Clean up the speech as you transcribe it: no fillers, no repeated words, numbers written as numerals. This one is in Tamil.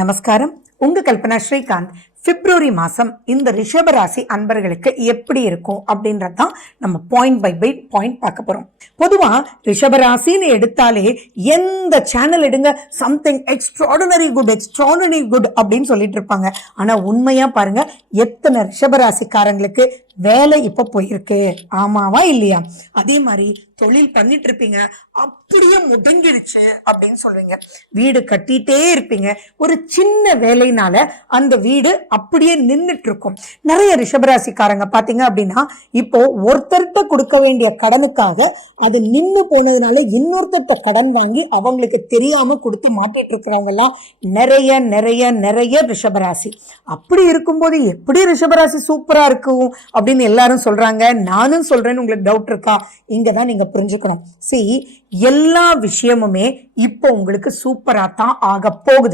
நமஸ்காரம். உங்க கல்பனா ஸ்ரீகாந்த். பிப்ரவரி மாசம் இந்த ரிஷபராசி அன்பர்களுக்கு எப்படி இருக்கும் அப்படின்றதான் நம்ம பாயிண்ட் பை பாயிண்ட் பார்க்க போறோம். பொதுவா ரிஷபராசின்னு எடுத்தாலே எந்த சேனல் எடுங்க சம்திங் எக்ஸ்ட்ராடினரி குட் அப்படின்னு சொல்லிட்டு இருப்பாங்க. ஆனா உண்மையா பாருங்க, எத்தனை ரிஷபராசிக்காரங்களுக்கு வேலை இப்ப போயிருக்கு, ஆமாவா இல்லையா? அதே மாதிரி தொழில் பண்ணிட்டு இருப்பீங்க, அப்படியே முடங்கிடுச்சு அப்படின்னு சொல்லுவீங்க. வீடு கட்டிட்டே இருப்பீங்க, ஒரு சின்ன வேலைனால அந்த வீடு அப்படியே நின்றுட்டு இருக்கும். நிறைய ரிஷபராசிக்காரங்க பாத்தீங்க அப்படின்னா இப்போ ஒருத்தர்கிட்ட கொடுக்க வேண்டிய கடனுக்காக அது நின்று போனதுனால இன்னொருத்தர்கிட்ட கடன் வாங்கி அவங்களுக்கு தெரியாம கொடுத்து மாட்டிட்டு இருக்கிறவங்க எல்லாம் நிறைய நிறைய நிறைய ரிஷபராசி. அப்படி இருக்கும்போது எப்படி ரிஷபராசி சூப்பரா இருக்கும் அப்படின்னு எல்லாரும் சொல்றாங்க. நானும் சொல்றேன்னு உங்களுக்கு டவுட் இருக்கா? இங்கதான் நீங்க புரிஞ்சுக்கணும். எல்லா விஷயமுமே இப்போ உங்களுக்கு சூப்பரா தான் ஆக போகுது.